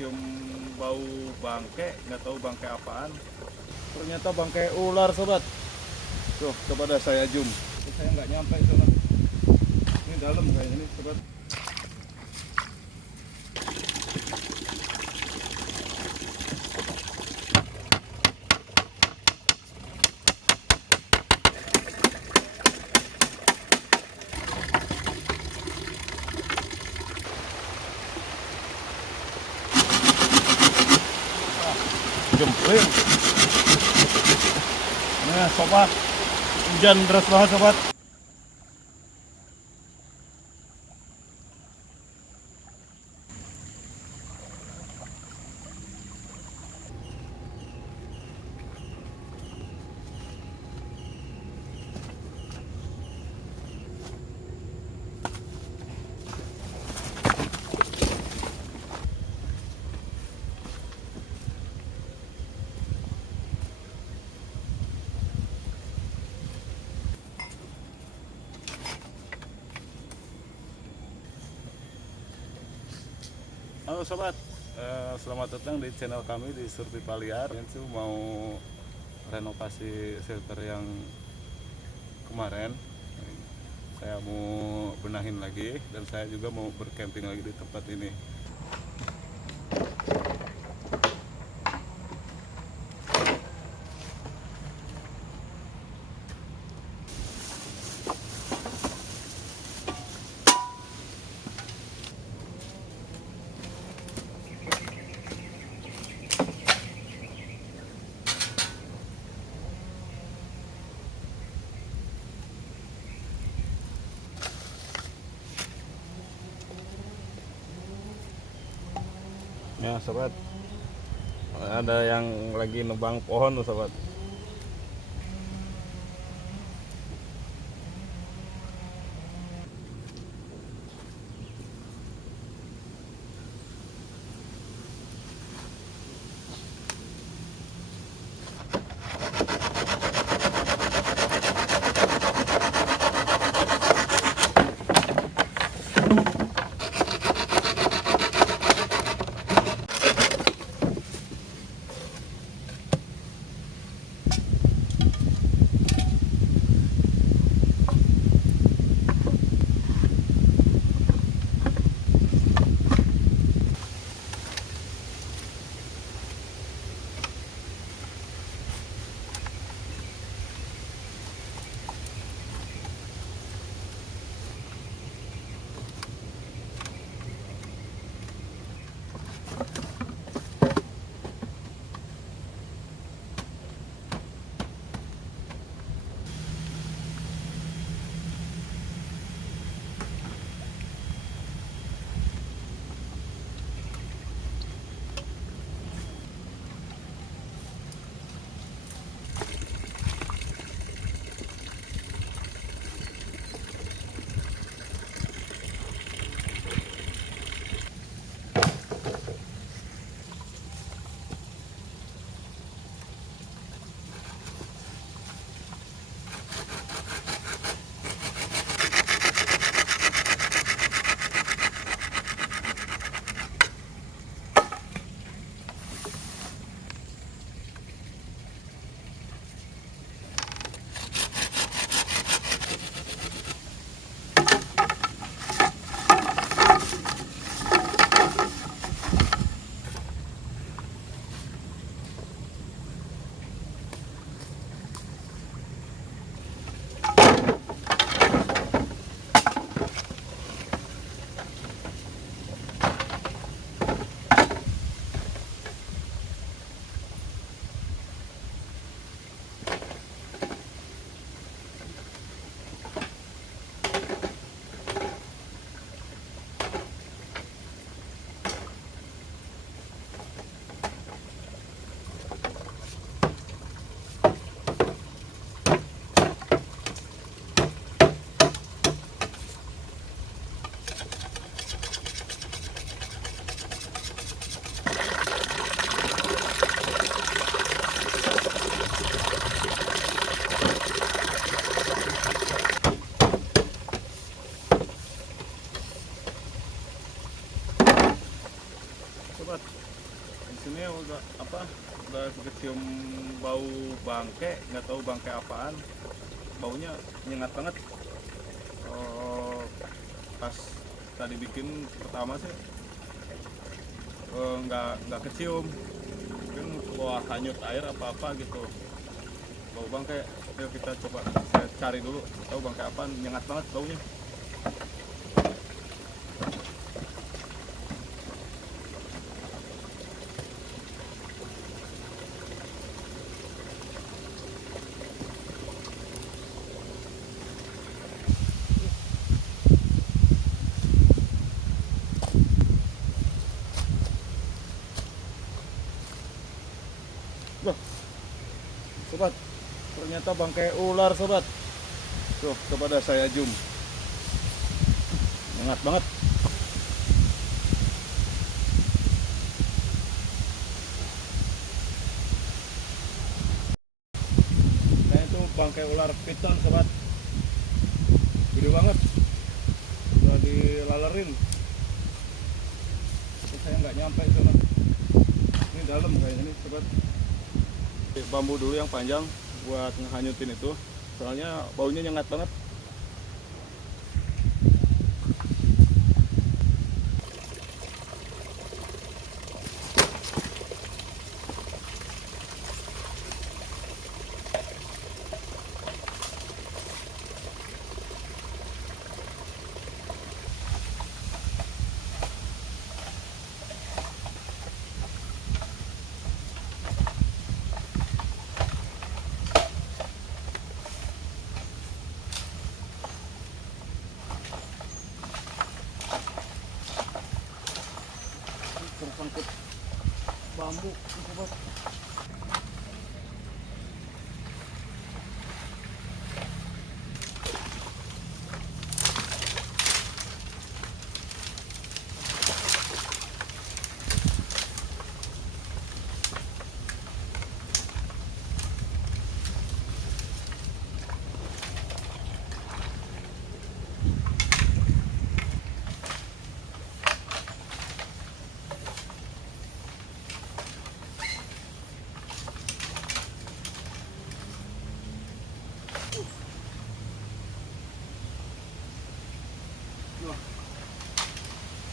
cium bau bangke, nggak tahu bangke apaan. Ternyata bangke ular sobat. Tuh, coba dah saya zoom. Saya nggak nyampe sana. Ini dalam kayaknya nih sobat. Jempling. Nah sobat, hujan deras banget sobat. Halo sobat, selamat datang di channel kami di Survival Liar. Ini mau renovasi shelter yang kemarin. Saya mau benahin lagi dan saya juga mau bercamping lagi di tempat ini. Ya sobat, ada yang lagi nebang pohon tuh sobat. sobat. Di sini udah udah kecium bau bangke, nggak tahu bangke apaan. Baunya nyengat banget. Pas tadi bikin pertama sih nggak kecium, mungkin wah hanyut air apa gitu. Bau bangke, ayo kita coba saya cari dulu, tahu bangke apaan, nyengat banget baunya. Loh, sobat, ternyata bangkai ular sobat. Tuh, kepada saya zoom. Hangat banget. Nah itu bangkai ular piton sobat. Gede banget. Udah dilalerin. Tapi saya nggak nyampe sobat. Ini dalam kayaknya nih sobat. Bambu dulu yang panjang buat ngehanyutin itu, soalnya baunya nyengat banget. Tersangkut bambu sobat.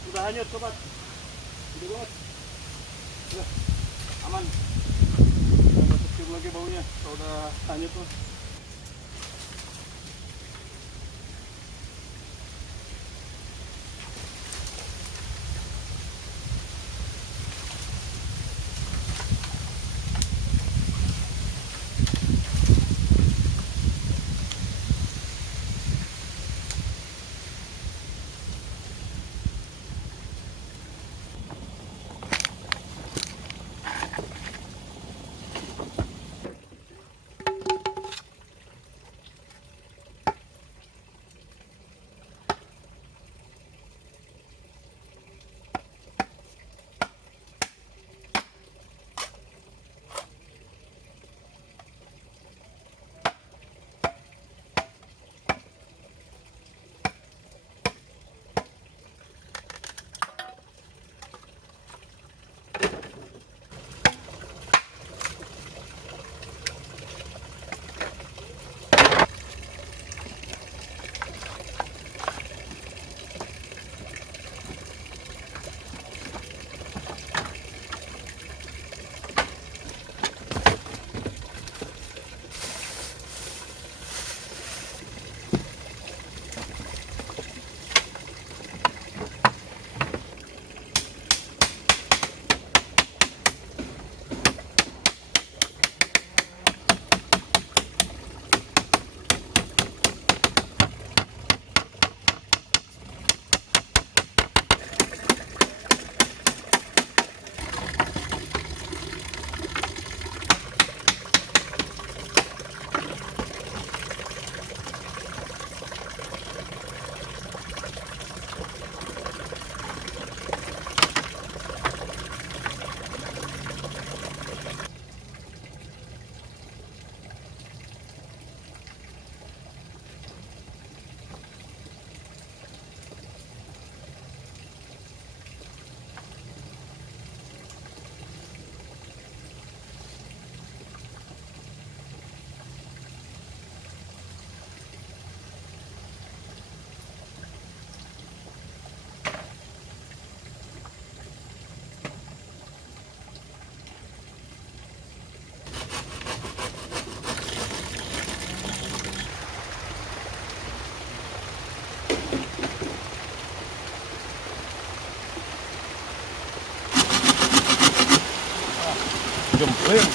Udah hanyut sobat, gede banget. Udah aman, nggak kecium lagi baunya kalau udah hanyut tuh. jempling.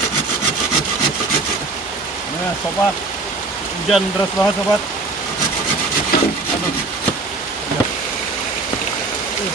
Nah sobat, hujan deras banget sobat. Aduh.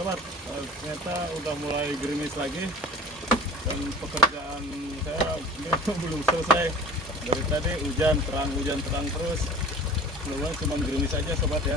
Sobat, ternyata udah mulai gerimis lagi dan pekerjaan saya belum selesai. Dari tadi hujan terang terus. Keluar cuma gerimis aja sobat ya.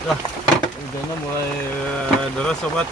Dah, hujannya mulai deras sobat.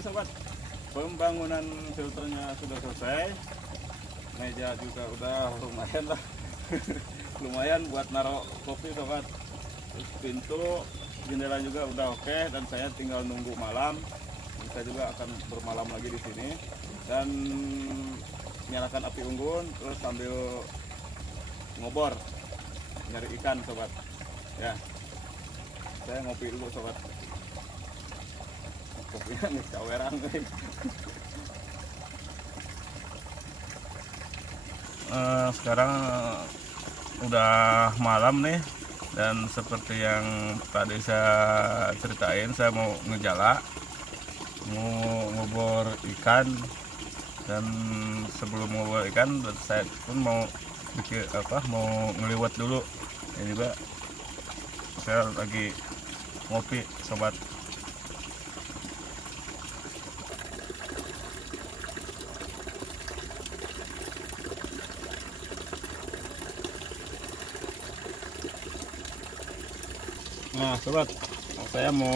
Oke sobat, pembangunan filternya sudah selesai. Meja juga udah lumayan lah. Lumayan buat naruh kopi sobat. Terus pintu, jendela juga udah oke, dan saya tinggal nunggu malam. Saya juga akan bermalam lagi di sini dan nyalakan api unggun terus sambil ngobor nyari ikan sobat. Ya, saya ngopi dulu sobat. Kopinya nih cawerang nih. Sekarang udah malam nih, dan seperti yang tadi saya ceritain, saya mau ngejala, mau ngobor ikan, dan sebelum ngobor ikan saya pun mau bikin mau ngeliwat dulu. Ini juga saya lagi ngopi sobat. Nah sobat, saya mau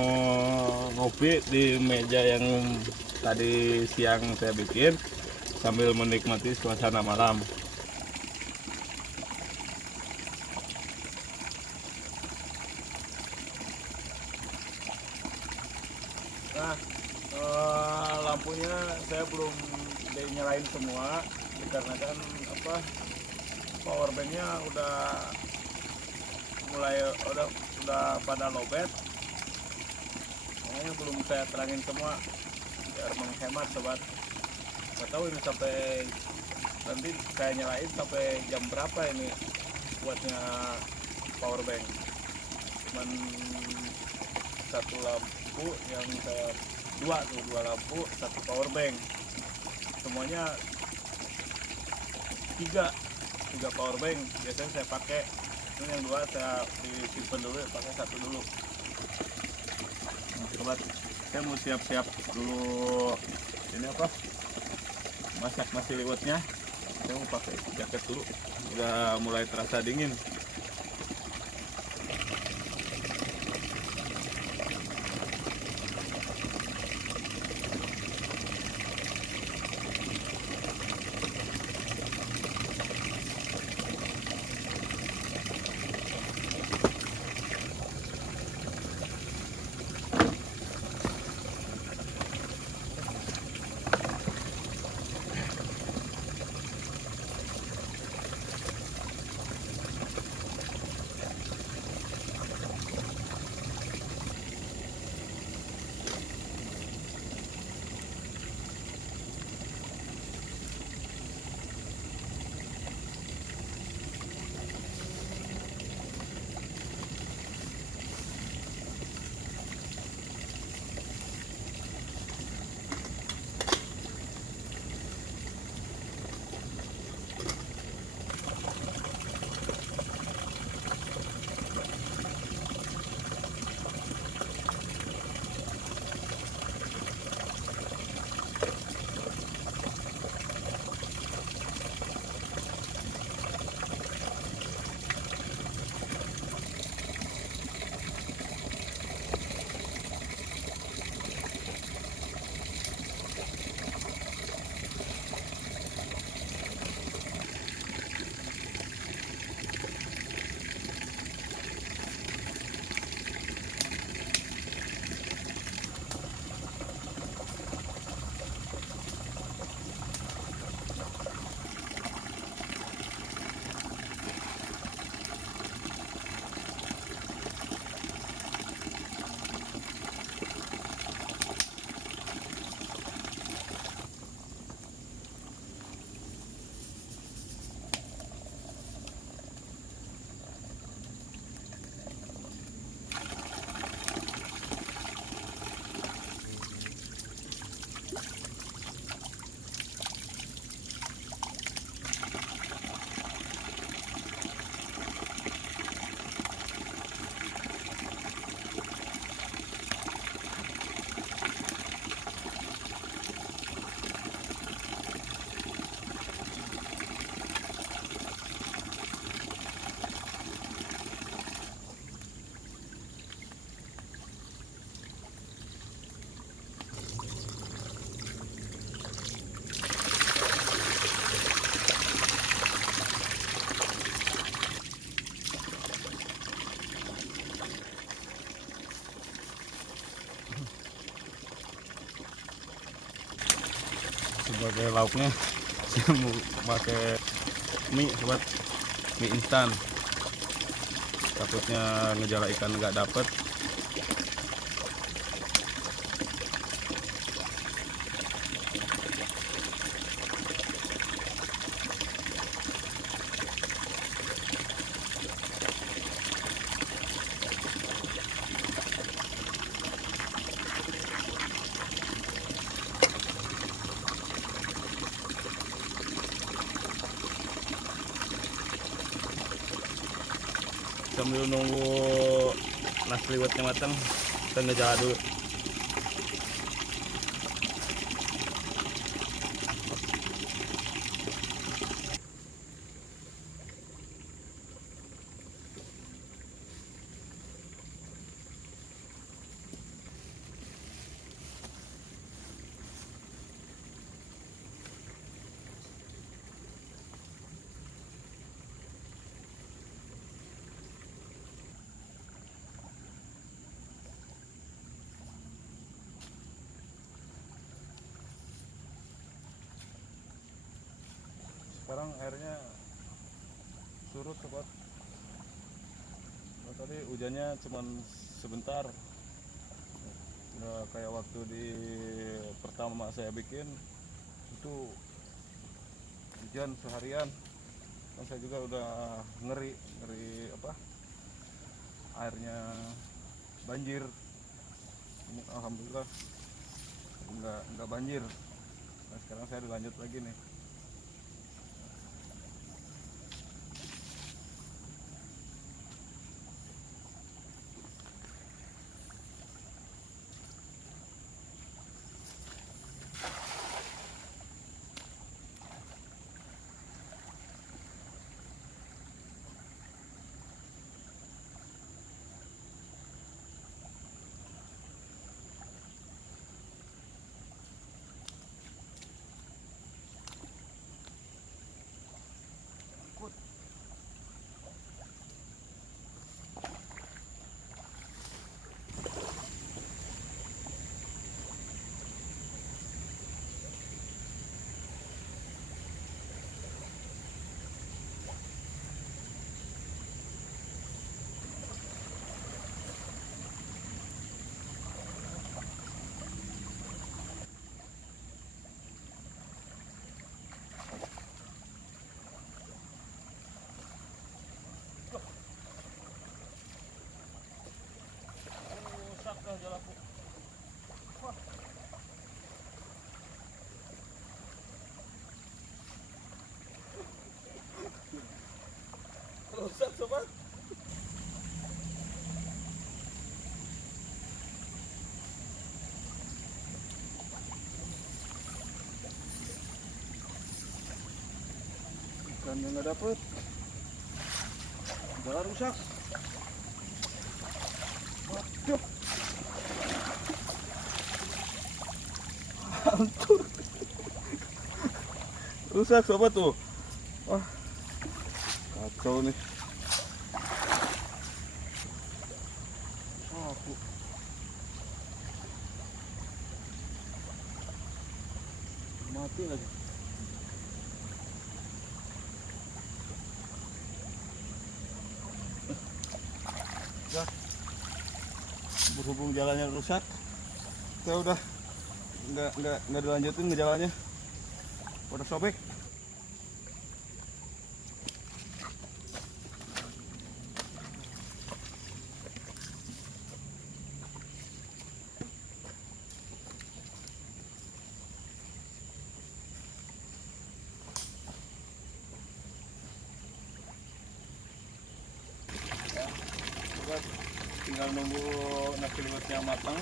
ngopi di meja yang tadi siang saya bikin sambil menikmati suasana malam. Nah, lampunya saya belum dinyalain semua dikarenakan powerbanknya udah pada lowbat. Makanya belum saya terangin semua biar menghemat sobat. Nggak tahu ini sampai nanti saya nyalain sampai jam berapa ini buatnya powerbank. Cuman satu lampu yang saya dua lampu, satu powerbank. Semuanya tiga powerbank biasanya saya pakai. Ini yang dua saya disimpan dulu, pakai satu dulu. Nah, sobat, saya mau siap-siap dulu ini masak nasi liwetnya. Saya mau pakai jaket dulu, udah mulai terasa dingin. Sebagai lauknya saya mau pakai mie sobat, mie instan. Takutnya ngejala ikan nggak dapet. Sambil nunggu nasi liwetnya matang, kita ngejala dulu. Sekarang airnya surut sobat. Nah, tadi hujannya cuman sebentar, udah kayak waktu di pertama saya bikin itu hujan seharian. Dan saya juga udah ngeri apa, airnya banjir. Ini alhamdulillah nggak banjir. Nah, sekarang saya dilanjut lagi nih. Rusak sobat. Ikannya nggak dapet, jalan rusak. Waduh, hancur, rusak sobat tuh. Wah, kacau nih. Mati lagi. Ya, berhubung jalannya rusak, saya udah nggak dilanjutin ke jalannya, udah sobek. Tinggal nunggu nasi liwetnya matang.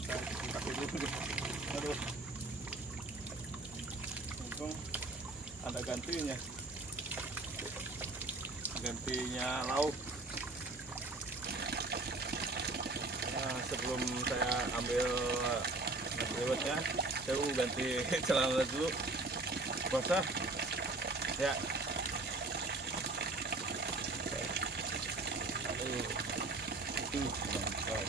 Kita pakai dulu. Aduh, untung ada gantinya lauk. Nah, sebelum saya ambil nasi liwetnya, saya ganti celana dulu basah ya. Mantap.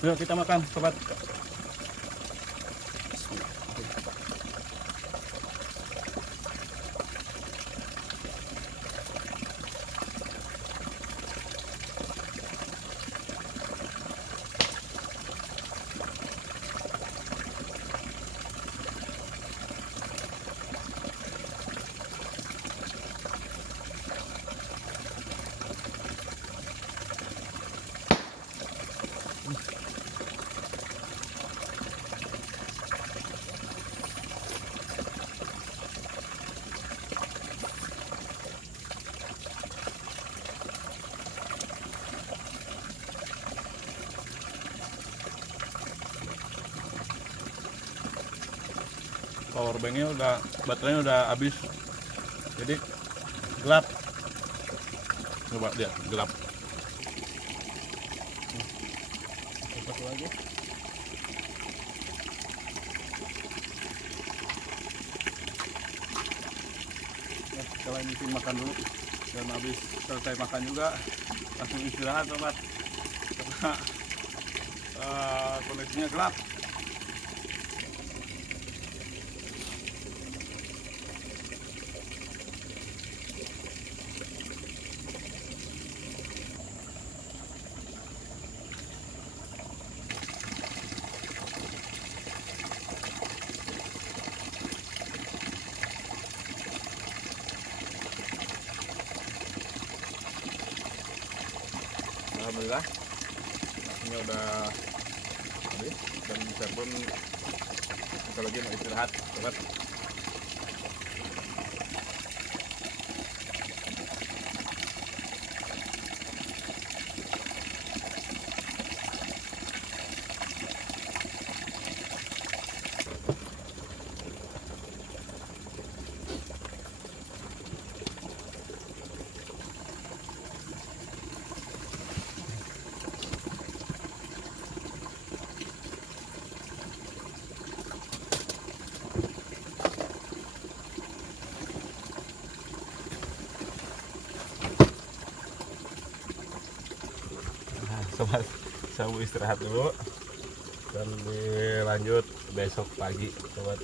Yuk kita makan sobat. Powerbanknya udah, baterainya udah habis, jadi gelap. Coba lihat, gelap. Satu lagi. Ya, kita lanjutin makan dulu, dan habis selesai makan juga langsung istirahat sobat, karena koneksinya gelap. Alhamdulillah ini udah habis, dan saya pun kita lagi mau istirahat sobat. Sobat, saya mau istirahat dulu dan dilanjut besok pagi sobat.